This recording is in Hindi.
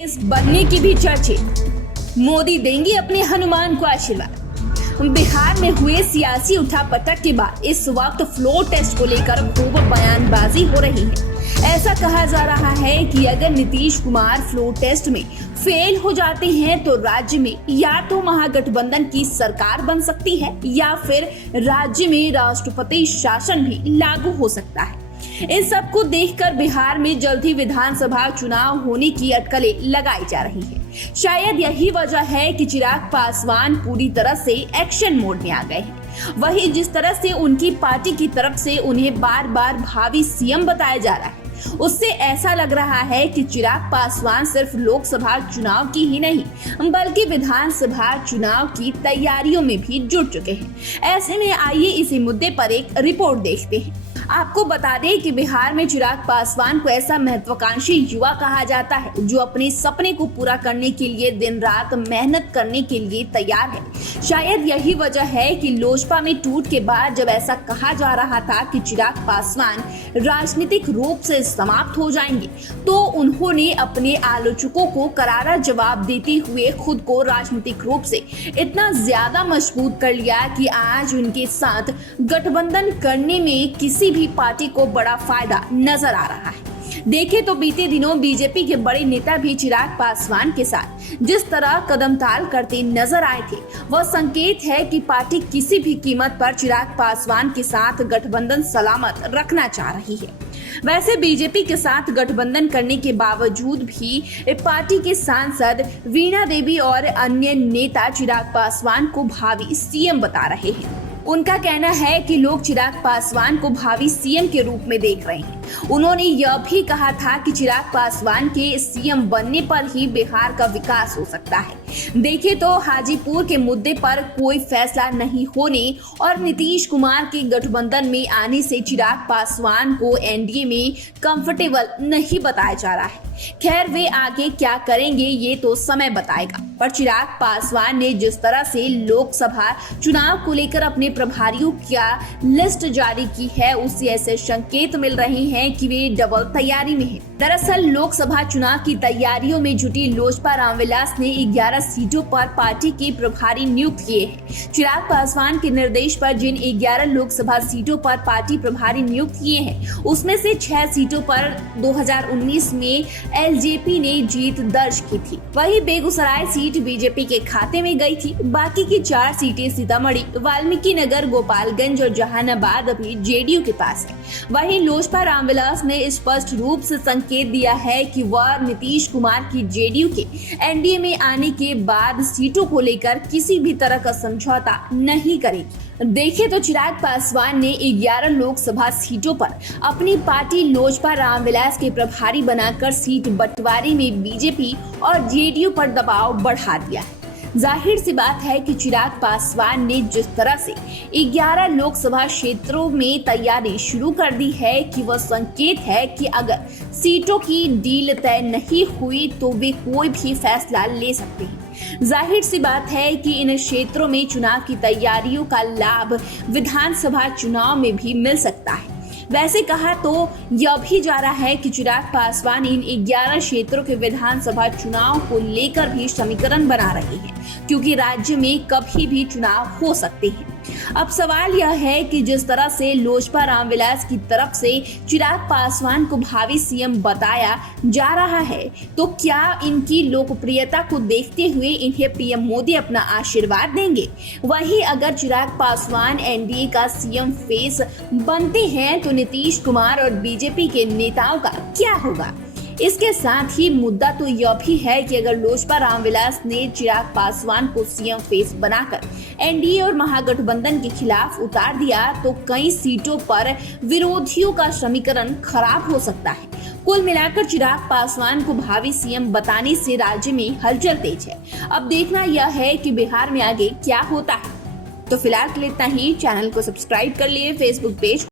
इस बनने की भी चर्चे। मोदी देंगे अपने हनुमान को आशीर्वाद। बिहार में हुए सियासी उठापटक के बाद इस वक्त फ्लोर टेस्ट को लेकर खूब बयानबाजी हो रही है। ऐसा कहा जा रहा है कि अगर नीतीश कुमार फ्लोर टेस्ट में फेल हो जाते हैं तो राज्य में या तो महागठबंधन की सरकार बन सकती है या फिर राज्य में राष्ट्रपति शासन भी लागू हो सकता है। इन सब को देखकर बिहार में जल्द ही विधानसभा चुनाव होने की अटकलें लगाई जा रही है। शायद यही वजह है कि चिराग पासवान पूरी तरह से एक्शन मोड में आ गए हैं। वहीं जिस तरह से उनकी पार्टी की तरफ से उन्हें बार बार भावी सीएम बताया जा रहा है, उससे ऐसा लग रहा है कि चिराग पासवान सिर्फ लोकसभा चुनाव की ही नहीं बल्कि विधानसभा चुनाव की तैयारियों में भी जुट चुके हैं। ऐसे में आइए इसी मुद्दे पर एक रिपोर्ट देखते हैं। आपको बता दें कि बिहार में चिराग पासवान को ऐसा महत्वाकांक्षी युवा कहा जाता है जो अपने सपने को पूरा करने के लिए दिन रात मेहनत करने के लिए तैयार है। शायद यही वजह है कि लोजपा में टूट के बाद जब ऐसा कहा जा रहा था कि चिराग पासवान राजनीतिक रूप से समाप्त हो जाएंगे, तो उन्होंने अपने आलोचकों को करारा जवाब देते हुए खुद को राजनीतिक रूप से इतना ज्यादा मजबूत कर लिया कि आज उनके साथ गठबंधन करने में किसी भी पार्टी को बड़ा फायदा नजर आ रहा है। देखे तो बीते दिनों बीजेपी के बड़े नेता भी चिराग पासवान के साथ जिस तरह कदमताल करते नजर आए थे, वह संकेत है कि पार्टी किसी भी कीमत पर चिराग पासवान के साथ गठबंधन सलामत रखना चाह रही है। वैसे बीजेपी के साथ गठबंधन करने के बावजूद भी पार्टी के सांसद वीणा देवी और अन्य नेता चिराग पासवान को भावी सीएम बता रहे हैं। उनका कहना है कि लोग चिराग पासवान को भावी सीएम के रूप में देख रहे हैं। उन्होंने यह भी कहा था कि चिराग पासवान के सीएम बनने पर ही बिहार का विकास हो सकता है। देखें तो हाजीपुर के मुद्दे पर कोई फैसला नहीं होने और नीतीश कुमार के गठबंधन में आने से चिराग पासवान को एनडीए में कंफर्टेबल नहीं बताया जा रहा है। खैर, वे आगे क्या करेंगे ये तो समय बताएगा, पर चिराग पासवान ने जिस तरह से लोकसभा चुनाव को लेकर अपने प्रभारियों का लिस्ट जारी की है, उससे ऐसे संकेत मिल रहे हैं कि वे डबल तैयारी में हैं। दरअसल लोकसभा चुनाव की तैयारियों में जुटी लोजपा रामविलास ने 11 सीटों पर पार्टी के प्रभारी नियुक्त किए हैं। चिराग पासवान के निर्देश पर जिन 11 लोकसभा सीटों पर पार्टी प्रभारी नियुक्त किए हैं, उसमें से 6 सीटों पर 2019 में एलजेपी ने जीत दर्ज की थी। वहीं बेगूसराय सीट बीजेपी के खाते में गई थी। बाकी की 4 सीटें सीतामढ़ी, वाल्मीकि नगर, गोपालगंज और जहानाबाद अभी जेडीयू के पास है। वहीं लोजपा रामविलास ने स्पष्ट रूप से संकेत दिया है कि वह नीतीश कुमार की जेडीयू के एनडीए में आने के बाद सीटों को लेकर किसी भी तरह का समझौता नहीं करेगी। देखें तो चिराग पासवान ने 11 लोकसभा सीटों पर अपनी पार्टी लोजपा रामविलास के प्रभारी बनाकर सीट बंटवारे में बीजेपी और जेडीयू पर दबाव बढ़ा दिया है। जाहिर सी बात है कि चिराग पासवान ने जिस तरह से 11 लोकसभा क्षेत्रों में तैयारी शुरू कर दी है कि वह संकेत है कि अगर सीटों की डील तय नहीं हुई तो वे कोई भी फैसला ले सकते हैं। जाहिर सी बात है कि इन क्षेत्रों में चुनाव की तैयारियों का लाभ विधानसभा चुनाव में भी मिल सकता है। वैसे कहा तो यह भी जा रहा है कि चिराग पासवान इन 11 क्षेत्रों के विधानसभा चुनाव को लेकर भी समीकरण बना रहे हैं, क्योंकि राज्य में कभी भी चुनाव हो सकते हैं। अब सवाल यह है कि जिस तरह से लोजपा रामविलास की तरफ से चिराग पासवान को भावी सीएम बताया जा रहा है, तो क्या इनकी लोकप्रियता को देखते हुए इन्हें पीएम मोदी अपना आशीर्वाद देंगे? वहीं अगर चिराग पासवान एनडीए का सीएम फेस बनते हैं तो नीतीश कुमार और बीजेपी के नेताओं का क्या होगा? इसके साथ ही मुद्दा तो यह भी है कि अगर लोजपा रामविलास ने चिराग पासवान को सीएम फेस बनाकर एनडीए और महागठबंधन के खिलाफ उतार दिया तो कई सीटों पर विरोधियों का समीकरण खराब हो सकता है। कुल मिलाकर चिराग पासवान को भावी सीएम बताने से राज्य में हलचल तेज है। अब देखना यह है कि बिहार में आगे क्या होता है। तो फिलहाल के लिए इतना ही। चैनल को सब्सक्राइब कर लिए, फेसबुक पेज